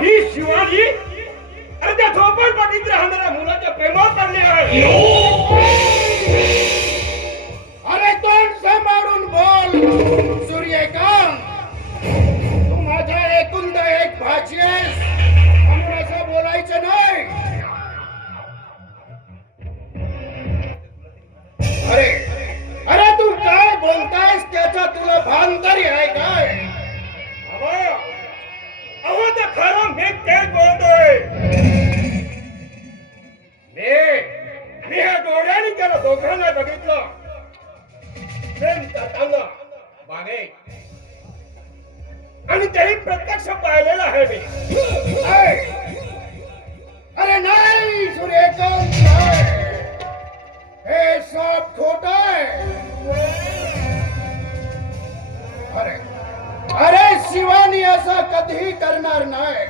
ही शिवाजी अरे त्या झोपडपट्टीत राहणाऱ्या मुलाच्या प्रेमात पडली आहे. अरे तोंड सांभाळून बोल सूर्यकांत. तू माझा एकुलता एक भाची आहेस म्हणून असं बोलायचं नाही. अरे अरे तू काय बोलतायस त्याचा तुला भान तरी आहे काय? अहो तर खरं मी तेच बोलतोय. मी ह्या डोळ्याने त्याला दोघांना बघितलं प्रेम करताना मागे आणि तेही प्रत्यक्ष पाहिलेलं आहे मी. अरे नाही सूर्यकांत नाही, हे सब खोट आहे. अरे अरे शिवानी असं कधीही करणार नाही.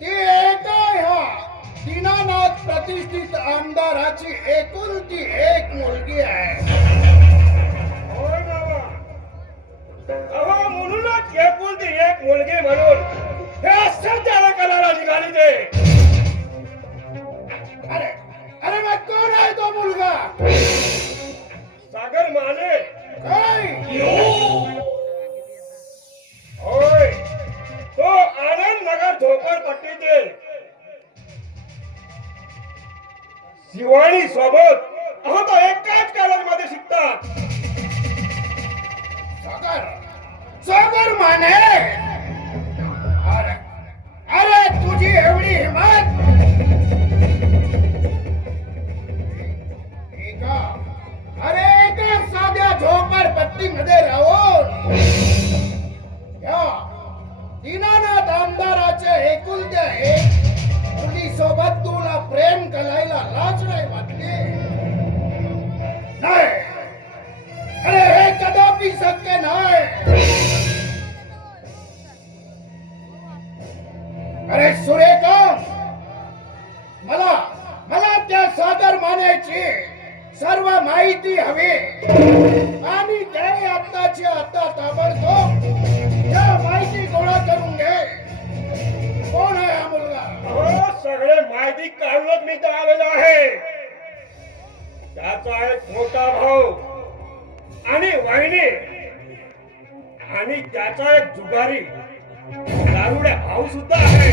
ती एका ह्या दीनानाथ प्रतिष्ठित आमदाराची एकुलती एक मुलगी आहे. होय बाबा. अहो म्हणूनच एकुलती एक मुलगी म्हणून हे आश्चर्याला करायला निघाली ते. अरे अरे मग कोण आहे तो मुलगा? सागर माने. काय? होय तो आनंद नगर झोपडपट्टीतील शिवानी सोबत अहो तो एकाच कॉलेजमध्ये शिकतात. सागर सागर माने. अरे अरे तुझी एवढी हिंमत? अरे एका साध्या झोपडपट्टी मध्ये राहून या दीनानाथ आमदाराच्या एकुलत्या एक मुलीसोबत तुला प्रेम करायला लाज नाही वाटते? नाही. अरे हे कदापि शक्य नाही. अरे सूर्यकांत, मला मला त्या सागर मानेची सर्व माहिती हवी आणि त्याने आत्ताची आता ताबडतोब त्या माहिती गोळा करून घे. कोण आहे हा मुलगा? अहो सगळे माहिती काढूनच मी तर आलेलो आहे. त्याचा एक मोठा भाऊ आणि वाहिनी आणि त्याचा एक जुगारी दारुड्या भाऊ सुद्धा आहे.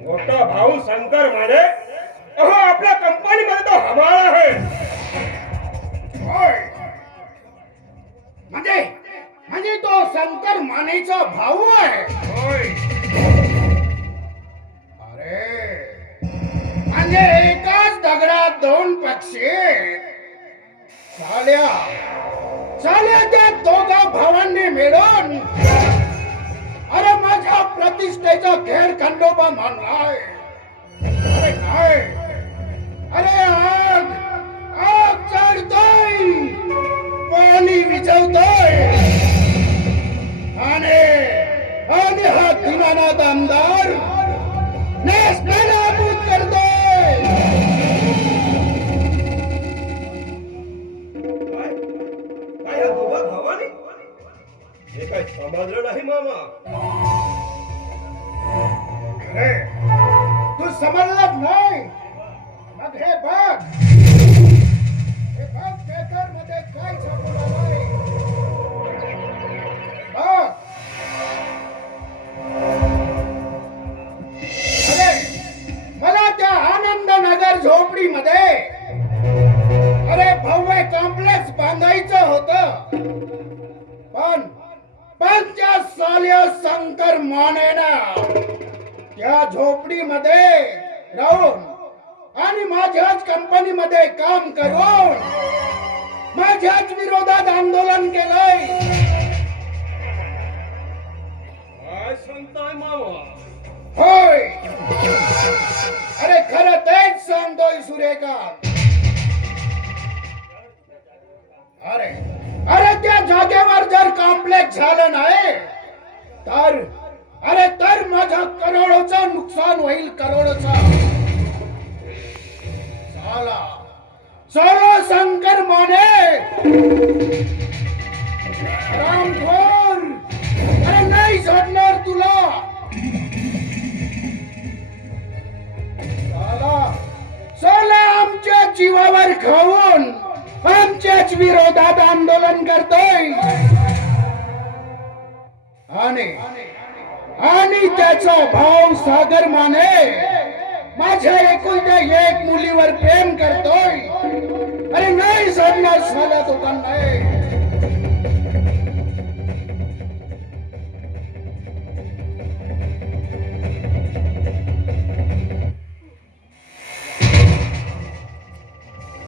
मोठा भाऊ शंकर माने अहो आपल्या कंपनीमध्ये तो हमाल आहे. होय. म्हणजे म्हणजे तो शंकर मानेचा भाऊ आहे. होय. अरे म्हणजे एकाच दगडात दोन पक्षी. साल्या साल्या त्या दोघा भावांनी मिळून अरे माझ्या प्रतिष्ठेचा खेळ खंडोबा मानलाय. अरे नाही. अरे आग आग चढतोय, पाणी विझवतोय आणि आणि हा दीनानाथ आमदार नेस्तनाबूत करतोय. काय या दोघा भावाने हे काय समजलं नाही मामा. अरे तू समजलाच नाही. मग हे बघ पेपर मध्ये काय छापून आलंय बघ. अरे मला त्या आनंद नगर झोपडीमध्ये अरे भव्य कॉम्प्लेक्स बांधायचं होतं. पण त्या साल्या शंकर मानेनं त्या झोपडीमध्ये राहून आणि माझ्याच कंपनीमध्ये काम करून माझ्याच विरोधात आंदोलन केलंय. काय सांगताय मामा? होय. अरे खरं तेच सांगतोय सूर्यकांत. अरे अरे त्या जागेवर जर कॉम्प्लेक्स झालं नाही तर माझ्या करोडोचं नुकसान होईल. करोडोचं. साला शंकर माने राम खाऊन आमच्याच विरोधात आंदोलन करतोय आणि आणि त्याचा भाऊ सागर माने माझ्या एकुलत्या एक मुलीवर प्रेम करतोय. अरे नाही सोडणार साला दुकान नाही.